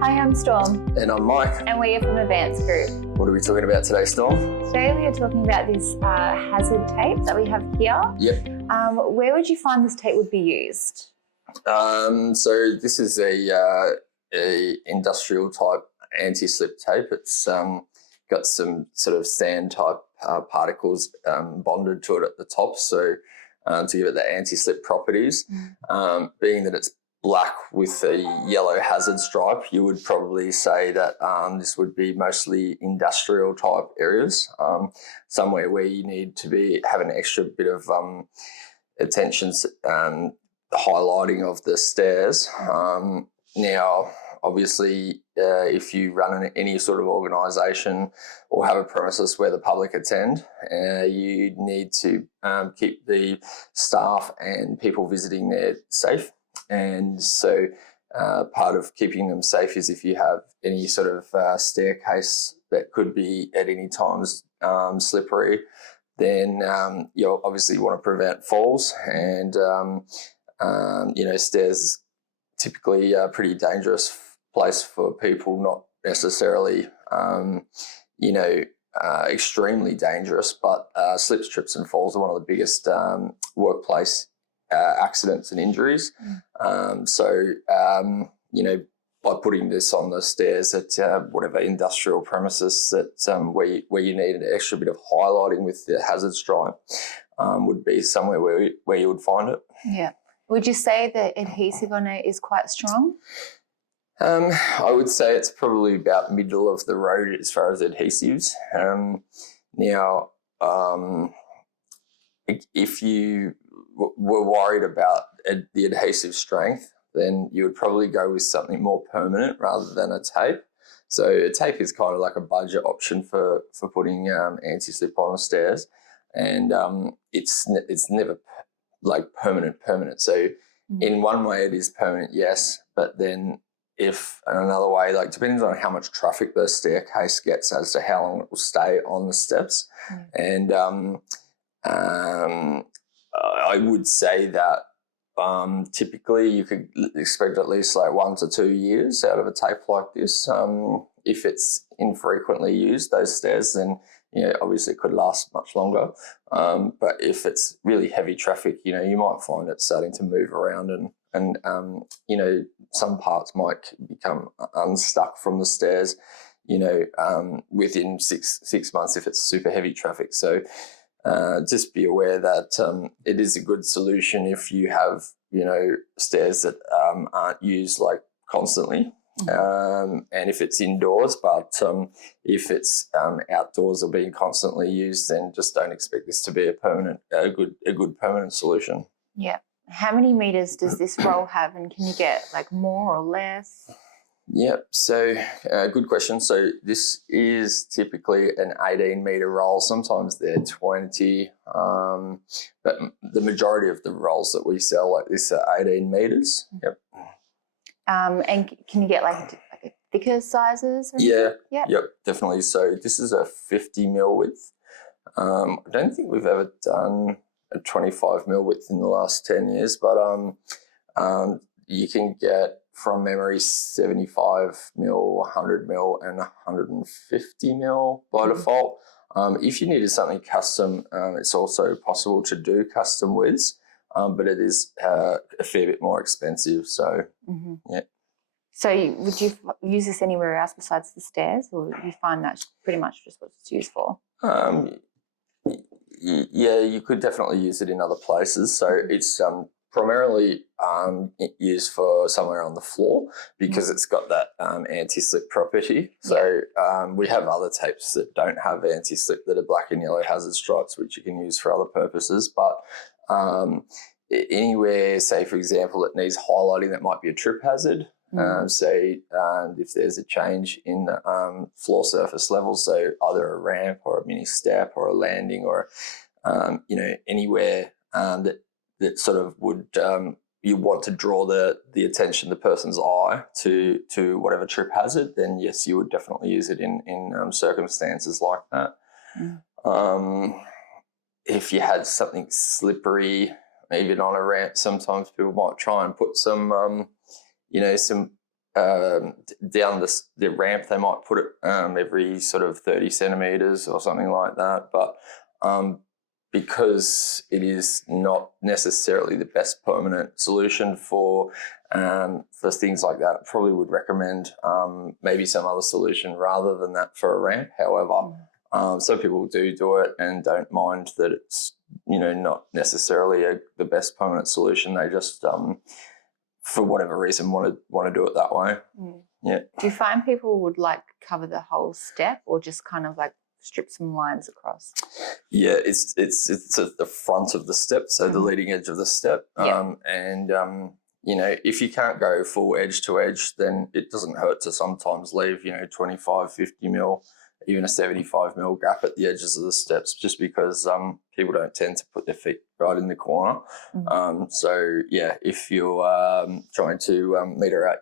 Hi, I'm Storm. And I'm Mike. And we are from Advance Group. What are we talking about today, Storm? Today we are talking about this hazard tape that we have here. Yep. Where would you find this tape would be used? So this is a industrial type anti-slip tape. It's got some sort of sand type particles bonded to it at the top, so to give it the anti-slip properties. Being that it's black with a yellow hazard stripe, you would probably say that this would be mostly industrial type areas, somewhere where you need to have an extra bit of attention, highlighting of the stairs. Now, obviously, if you run any sort of organisation or have a premises where the public attend, you need to keep the staff and people visiting there safe. And so part of keeping them safe is if you have any sort of staircase that could be at any times slippery, then you'll obviously want to prevent falls. And, stairs typically a pretty dangerous place for people, not necessarily, extremely dangerous, but slips, trips and falls are one of the biggest workplace accidents and injuries. By putting this on the stairs at whatever industrial premises that where you need an extra bit of highlighting with the hazard stripe would be somewhere where you would find it. Yeah. Would you say the adhesive on it is quite strong? I would say it's probably about middle of the road as far as adhesives. If you were worried about the adhesive strength, then you would probably go with something more permanent rather than a tape. So a tape is kind of like a budget option for putting anti-slip on the stairs, and it's never like permanent. So in one way it is permanent, yes, but then if in another way, like depends on how much traffic the staircase gets as to how long it will stay on the steps. And I would say that typically you could expect at least like 1 to 2 years out of a tape like this. If it's infrequently used, those stairs, then obviously it could last much longer. But if it's really heavy traffic, you might find it starting to move around and some parts might become unstuck from the stairs, within six months if it's super heavy traffic. So just be aware that it is a good solution if you have, stairs that aren't used like constantly. And if it's indoors, but if it's outdoors or being constantly used, then just don't expect this to be a good permanent solution. Yeah. How many meters does this roll have, and can you get like more or less? Yep. So good question. So this is typically an 18-meter roll. Sometimes they're 20, but the majority of the rolls that we sell like this are 18 meters. Yep. And can you get like thicker sizes? Yeah. Yep. Definitely. So this is a 50 mil width. I don't think we've ever done a 25 mil width in the last 10 years, but you can get from memory 75 mil, 100 mil and 150 mil by default. If you needed something custom, it's also possible to do custom widths, but it is a fair bit more expensive. So, yeah. So would you use this anywhere else besides the stairs, or do you find that's pretty much just what it's used for? Yeah, you could definitely use it in other places. So it's primarily used for somewhere on the floor because it's got that anti-slip property. So we have other tapes that don't have anti-slip that are black and yellow hazard stripes, which you can use for other purposes. But anywhere, say, for example, it needs highlighting that might be a trip hazard, if there's a change in the floor surface level, so either a ramp or a mini step or a landing or, anywhere that sort of would you want to draw the attention of the person's eye to whatever trip hazard, then yes, you would definitely use it in circumstances like that. If you had something slippery, even on a ramp, sometimes people might try and put some down the ramp, they might put it every sort of 30 centimetres or something like that. But because it is not necessarily the best permanent solution for things like that, I probably would recommend maybe some other solution rather than that for a ramp. However, some people do it and don't mind that it's, not necessarily the best permanent solution. They just, for whatever reason, want to do it that way. Yeah. Do you find people would like cover the whole step or just kind of like strip some lines across? Yeah, it's at the front of the step, so the leading edge of the step. And if you can't go full edge to edge, then it doesn't hurt to sometimes leave 25, 50 mil, even a 75 mil gap at the edges of the steps, just because people don't tend to put their feet right in the corner. So yeah, if you're trying to meter out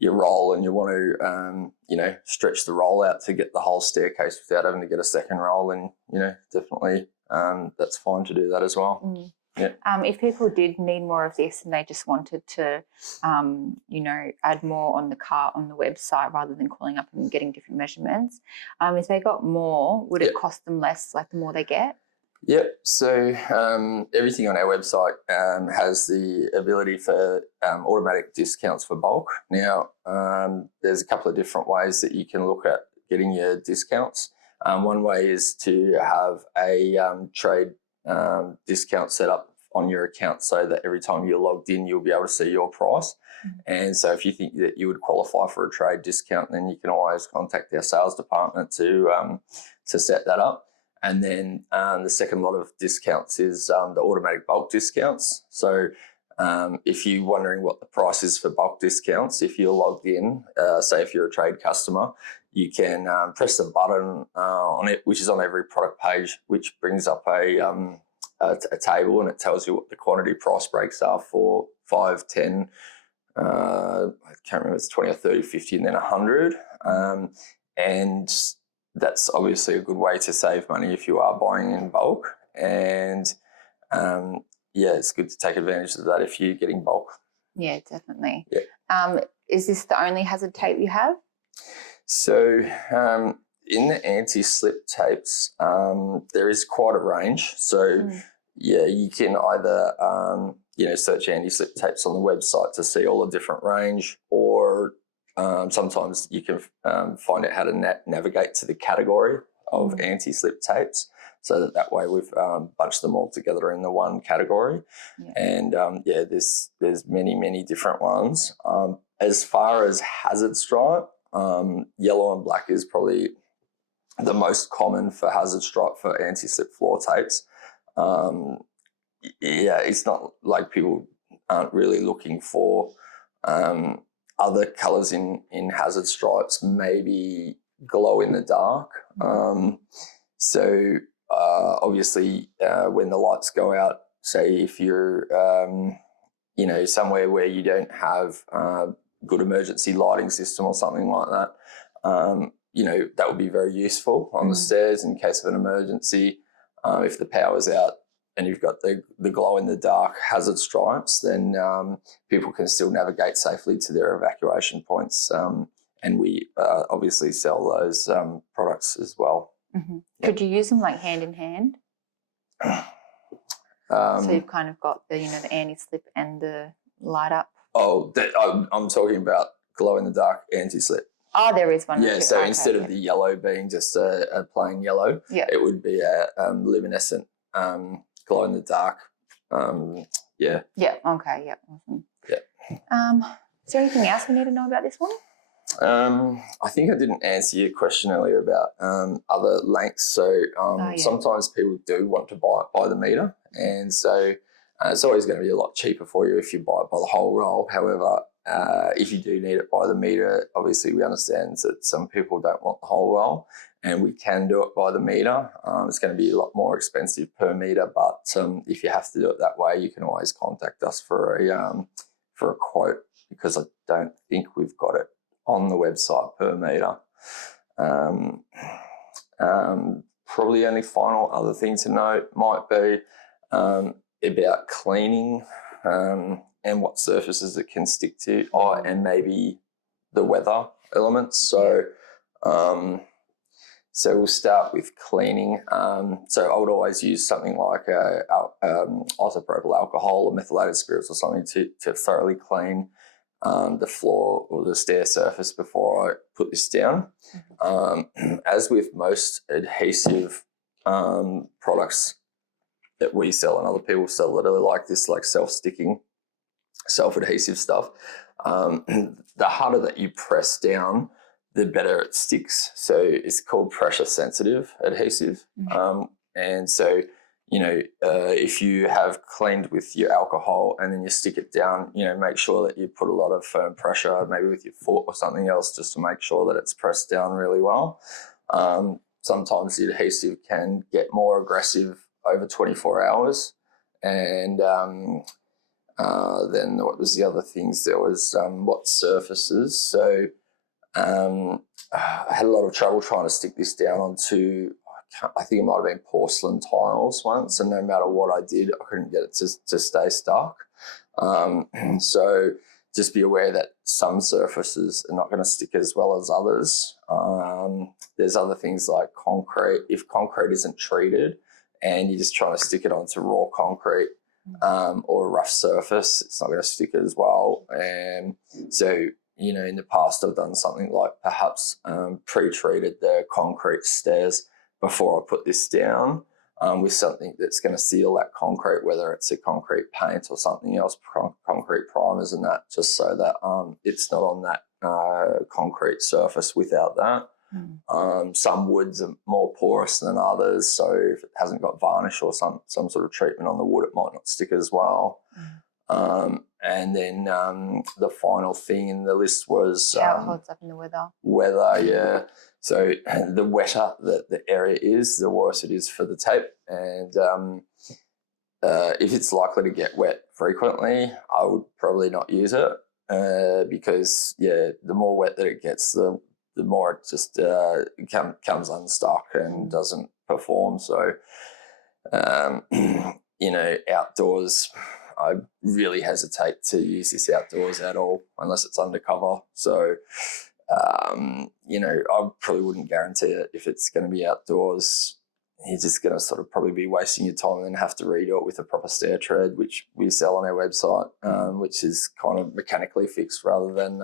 your roll and you want to stretch the roll out to get the whole staircase without having to get a second roll, then definitely that's fine to do that as well. Yeah. If people did need more of this and they just wanted to add more on the cart on the website rather than calling up and getting different measurements, if they got more, would it cost them less, like the more they get? Yep. So everything on our website has the ability for automatic discounts for bulk. Now, there's a couple of different ways that you can look at getting your discounts. One way is to have a trade discount set up on your account so that every time you're logged in, you'll be able to see your price. And so if you think that you would qualify for a trade discount, then you can always contact our sales department to set that up. And then the second lot of discounts is the automatic bulk discounts. So if you're wondering what the price is for bulk discounts, if you're logged in, say if you're a trade customer, you can press the button on it, which is on every product page, which brings up a table, and it tells you what the quantity price breaks are for 5, 10, I can't remember, it's 20 or 30, 50, and then 100. And that's obviously a good way to save money if you are buying in bulk. And it's good to take advantage of that if you're getting bulk. Yeah, definitely. Yeah. Is this the only hazard tape you have? So in the anti-slip tapes, there is quite a range. So you can either search anti-slip tapes on the website to see all the different range, or sometimes you can find out how to navigate to the category of anti-slip tapes, so that way we've bunched them all together in the one category. And there's many different ones. As far as hazard stripe, yellow and black is probably the most common for hazard stripe for anti-slip floor tapes. It's not like people aren't really looking for other colours in hazard stripes, maybe glow in the dark. Obviously when the lights go out, say if you're somewhere where you don't have good emergency lighting system or something like that, that would be very useful on the stairs in case of an emergency. If the power's out and you've got the glow in the dark hazard stripes, then people can still navigate safely to their evacuation points. And we obviously sell those products as well. Could you use them like hand in hand? So you've kind of got the the anti-slip and the light up. I'm talking about glow in the dark anti-slip. Oh, there is one. Yeah, so instead of the yellow being just a plain yellow, it would be a luminescent glow in the dark. Yeah. Okay. Yeah. Awesome. Yeah. Is there anything else we need to know about this one? I think I didn't answer your question earlier about other lengths. So sometimes people do want to buy the meter, and so it's always going to be a lot cheaper for you if you buy it by the whole roll. However, if you do need it by the meter, obviously we understand that some people don't want the whole roll, and we can do it by the meter. It's going to be a lot more expensive per meter, but if you have to do it that way, you can always contact us for a quote, because I don't think we've got it on the website per meter. Probably only final other thing to note might be about cleaning and what surfaces it can stick to, and maybe the weather elements. So, so we'll start with cleaning. So I would always use something like isopropyl alcohol or methylated spirits or something to thoroughly clean the floor or the stair surface before I put this down. As with most adhesive products that we sell and other people sell that are like this, like self-sticking, self-adhesive stuff, the harder that you press down, the better it sticks. So it's called pressure sensitive adhesive. And so, you know, if you have cleaned with your alcohol and then you stick it down, you know, make sure that you put a lot of firm pressure, maybe with your foot or something else, just to make sure that it's pressed down really well. Sometimes the adhesive can get more aggressive over 24 hours. And then what was the other things? There was what surfaces. So I had a lot of trouble trying to stick this down onto, I think it might have been porcelain tiles once, and no matter what I did, I couldn't get it to stay stuck. So just be aware that some surfaces are not going to stick as well as others. There's other things like concrete. If concrete isn't treated and you're just trying to stick it onto raw concrete or a rough surface, it's not going to stick as well. And so, you know, in the past I've done something like perhaps pre-treated the concrete stairs before I put this down with something that's going to seal that concrete, whether it's a concrete paint or something else, concrete primers and that, just so that it's not on that concrete surface without that. Some woods are more porous than others, so if it hasn't got varnish or some sort of treatment on the wood, it might not stick as well. And then the final thing in the list was how it holds up in the weather. Weather, yeah. So the wetter that the area is, the worse it is for the tape. And if it's likely to get wet frequently, I would probably not use it because, yeah, the more wet that it gets, the more it just comes unstuck and doesn't perform. So, you know, outdoors, I really hesitate to use this outdoors at all unless it's undercover. So, you know, I probably wouldn't guarantee it if it's going to be outdoors. You're just going to sort of probably be wasting your time and then have to redo it with a proper stair tread, which we sell on our website, which is kind of mechanically fixed rather than,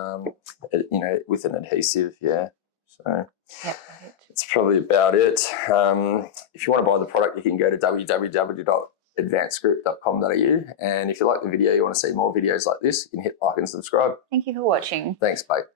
you know, with an adhesive, yeah. So that's probably about it. If you want to buy the product, you can go to www.advancedgroup.com.au. And if you like the video, you want to see more videos like this, you can hit like and subscribe. Thank you for watching. Thanks, mate.